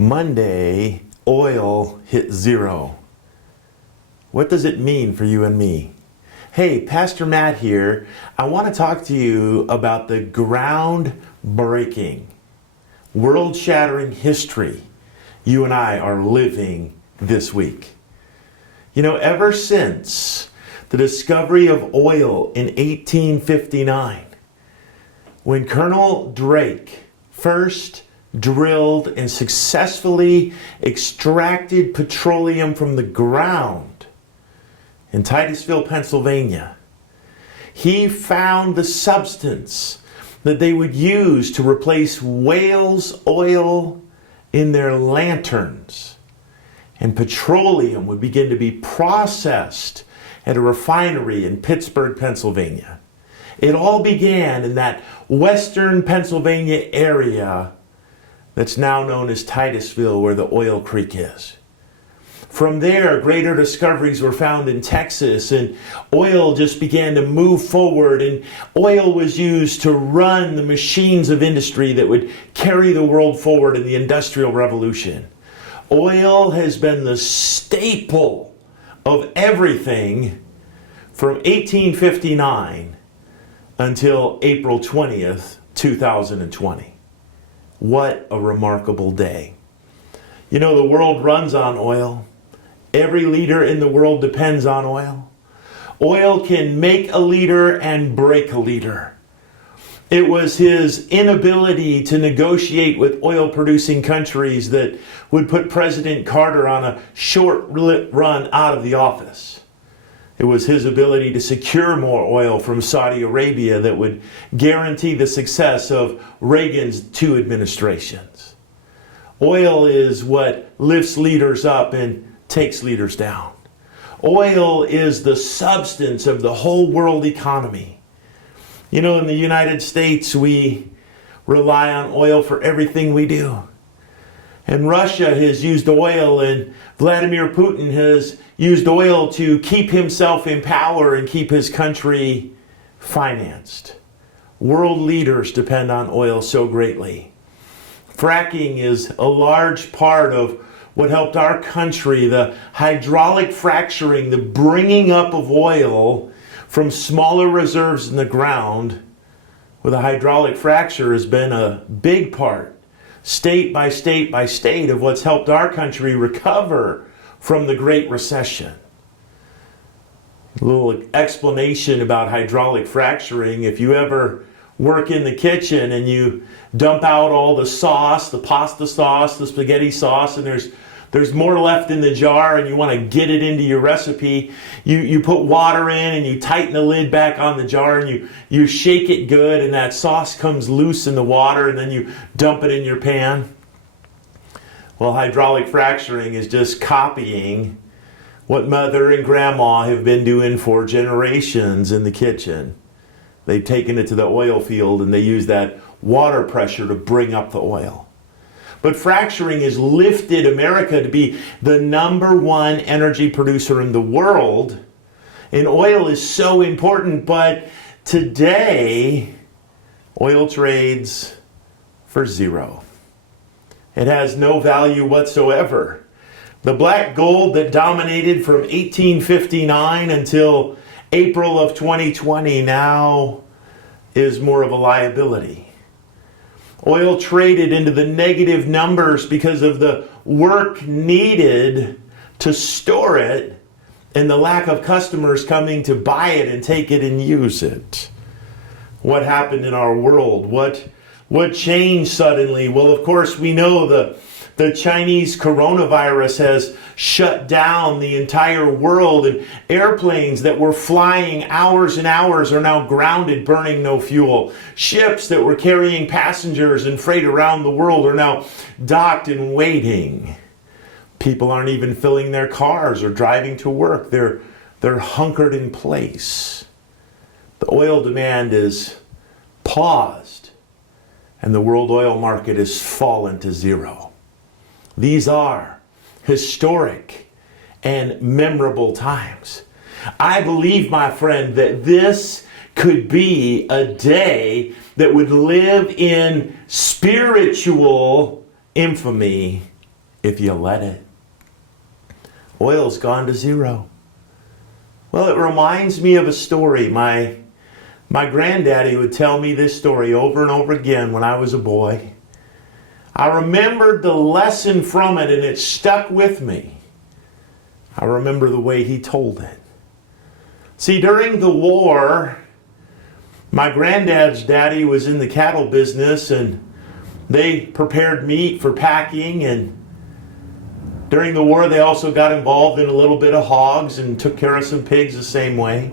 Monday, oil hit zero. What does it mean for you and me? Hey, Pastor Matt here. I want to talk to you about the groundbreaking, world-shattering history you and I are living this week. You know, ever since the discovery of oil in 1859, when Colonel Drake first drilled and successfully extracted petroleum from the ground in Titusville, Pennsylvania, he found the substance that they would use to replace whale's oil in their lanterns. And petroleum would begin to be processed at a refinery in Pittsburgh, Pennsylvania. It all began in that western Pennsylvania area that's now known as Titusville, where the oil creek is. From there, greater discoveries were found in Texas, and oil just began to move forward, and oil was used to run the machines of industry that would carry the world forward in the Industrial Revolution. Oil has been the staple of everything from 1859 until April 20th, 2020. What a remarkable day. You know, the world runs on oil. Every leader in the world depends on oil. Oil can make a leader and break a leader. It was his inability to negotiate with oil-producing countries that would put President Carter on a short run out of the office. It was his ability to secure more oil from Saudi Arabia that would guarantee the success of Reagan's two administrations. Oil is what lifts leaders up and takes leaders down. Oil is the substance of the whole world economy. You know, in the United States, we rely on oil for everything we do. And Russia has used oil, and Vladimir Putin has used oil to keep himself in power and keep his country financed. World leaders depend on oil so greatly. Fracking is a large part of what helped our country, the hydraulic fracturing, the bringing up of oil from smaller reserves in the ground with a hydraulic fracture has been a big part, state by state by state, of what's helped our country recover from the Great Recession. A little explanation about hydraulic fracturing. If you ever work in the kitchen and you dump out all the sauce, the pasta sauce, the spaghetti sauce, and there's more left in the jar and you want to get it into your recipe, you put water in and you tighten the lid back on the jar and you shake it good, and that sauce comes loose in the water, and then you dump it in your pan. Well, hydraulic fracturing is just copying what Mother and Grandma have been doing for generations in the kitchen. They've taken it to the oil field and they use that water pressure to bring up the oil. But fracturing has lifted America to be the #1 energy producer in the world. And oil is so important, but today, oil trades for zero. It has no value whatsoever. The black gold that dominated from 1859 until April of 2020 now is more of a liability. Oil traded into the negative numbers because of the work needed to store it and the lack of customers coming to buy it and take it and use it. What happened in our world? What changed suddenly? Well, of course, we know the Chinese coronavirus has shut down the entire world, and airplanes that were flying hours and hours are now grounded, burning no fuel. Ships that were carrying passengers and freight around the world are now docked and waiting. People aren't even filling their cars or driving to work. They're hunkered in place. The oil demand is paused, and the world oil market has fallen to zero. These are historic and memorable times. I believe, my friend, that this could be a day that would live in spiritual infamy if you let it. Oil's gone to zero. Well, it reminds me of a story. My granddaddy would tell me this story over and over again when I was a boy. I remembered the lesson from it, and it stuck with me. I remember the way he told it. See, during the war, my granddad's daddy was in the cattle business, and they prepared meat for packing, and during the war they also got involved in a little bit of hogs and took care of some pigs the same way.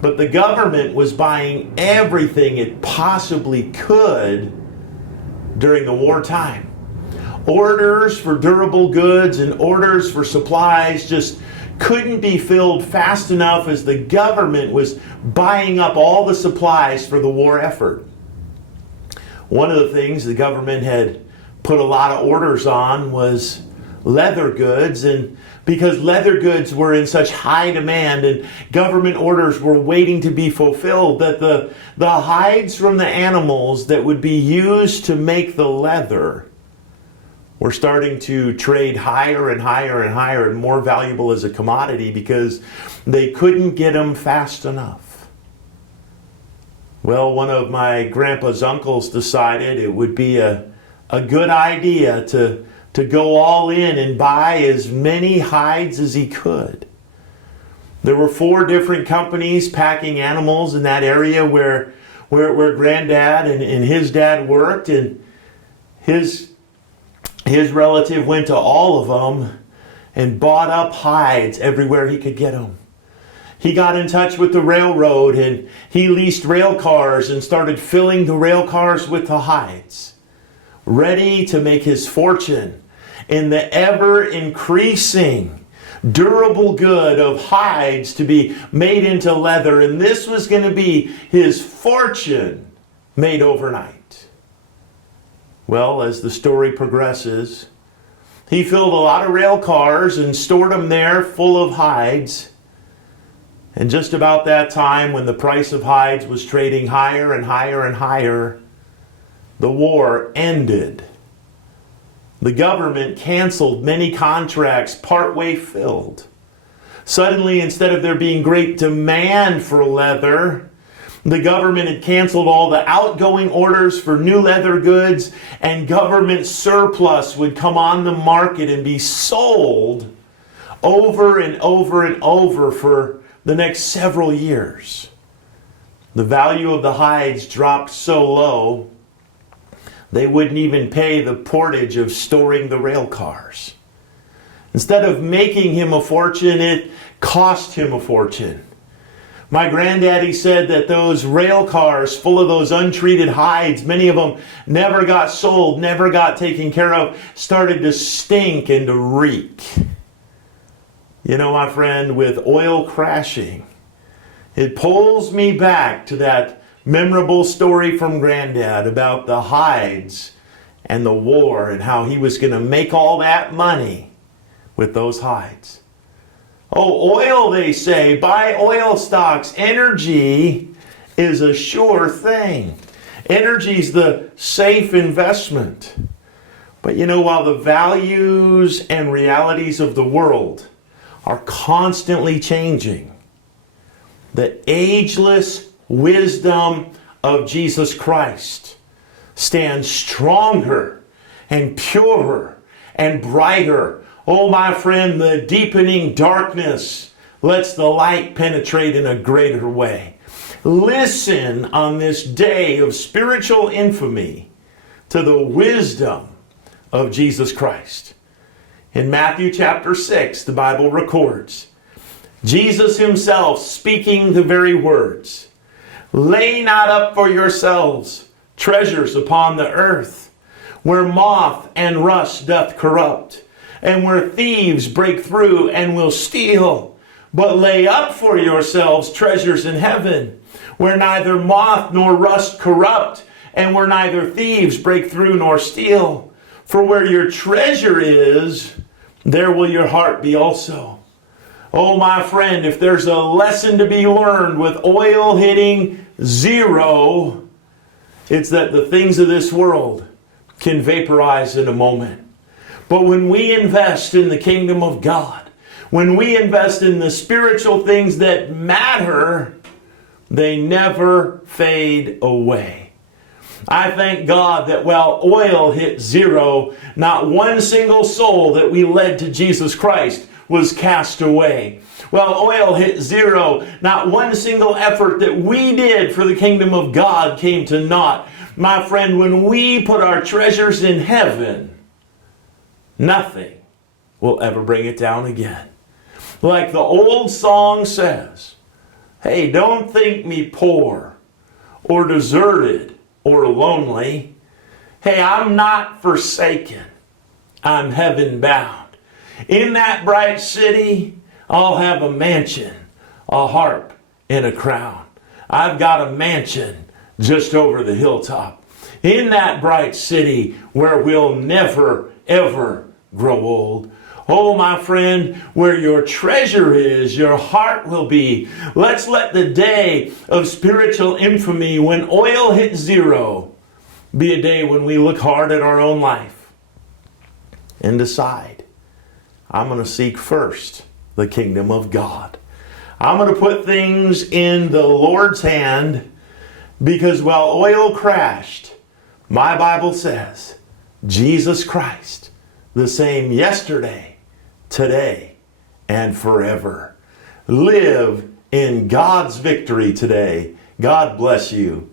But the government was buying everything it possibly could during the wartime. Orders for durable goods and orders for supplies just couldn't be filled fast enough as the government was buying up all the supplies for the war effort. One of the things the government had put a lot of orders on was leather goods, and because leather goods were in such high demand and government orders were waiting to be fulfilled, that the hides from the animals that would be used to make the leather were starting to trade higher and higher and higher and more valuable as a commodity because they couldn't get them fast enough. Well, one of my grandpa's uncles decided it would be a good idea to go all in and buy as many hides as he could. There were 4 different companies packing animals in that area where Granddad and his dad worked, and his relative went to all of them and bought up hides everywhere he could get them. He got in touch with the railroad, and he leased rail cars and started filling the rail cars with the hides, ready to make his fortune in the ever-increasing durable good of hides to be made into leather. And this was going to be his fortune made overnight. Well, as the story progresses, he filled a lot of rail cars and stored them there full of hides. And just about that time, when the price of hides was trading higher and higher and higher, the war ended. The government canceled many contracts partway filled. Suddenly, instead of there being great demand for leather, the government had canceled all the outgoing orders for new leather goods, and government surplus would come on the market and be sold over and over and over for the next several years. The value of the hides dropped so low, they wouldn't even pay the portage of storing the rail cars. Instead of making him a fortune, it cost him a fortune. My granddaddy said that those rail cars full of those untreated hides, many of them never got sold, never got taken care of, started to stink and to reek. You know, my friend, with oil crashing, it pulls me back to that memorable story from Granddad about the hides and the war and how he was going to make all that money with those hides. Oh, oil, they say, buy oil stocks. Energy is a sure thing. Energy's the safe investment. But you know, while the values and realities of the world are constantly changing, the ageless wisdom of Jesus Christ stands stronger and purer and brighter. Oh, my friend, the deepening darkness lets the light penetrate in a greater way. Listen on this day of spiritual infamy to the wisdom of Jesus Christ. In Matthew chapter 6, the Bible records Jesus himself speaking the very words, "Lay not up for yourselves treasures upon the earth, where moth and rust doth corrupt, and where thieves break through and will steal. But lay up for yourselves treasures in heaven, where neither moth nor rust corrupt, and where neither thieves break through nor steal. For where your treasure is, there will your heart be also." Oh, my friend, if there's a lesson to be learned with oil hitting zero, it's that the things of this world can vaporize in a moment. But when we invest in the kingdom of God, when we invest in the spiritual things that matter, they never fade away. I thank God that while oil hit zero, not one single soul that we led to Jesus Christ was cast away. While oil hit zero, not one single effort that we did for the kingdom of God came to naught. My friend, when we put our treasures in heaven, nothing will ever bring it down again. Like the old song says, hey, don't think me poor or deserted or lonely. Hey, I'm not forsaken. I'm heaven bound. In that bright city, I'll have a mansion, a harp, and a crown. I've got a mansion just over the hilltop. In that bright city where we'll never, ever grow old. Oh, my friend, where your treasure is, your heart will be. Let's let the day of spiritual infamy, when oil hits zero, be a day when we look hard at our own life and decide, I'm going to seek first the kingdom of God. I'm going to put things in the Lord's hand, because while oil crashed, my Bible says, Jesus Christ, the same yesterday, today, and forever. Live in God's victory today. God bless you.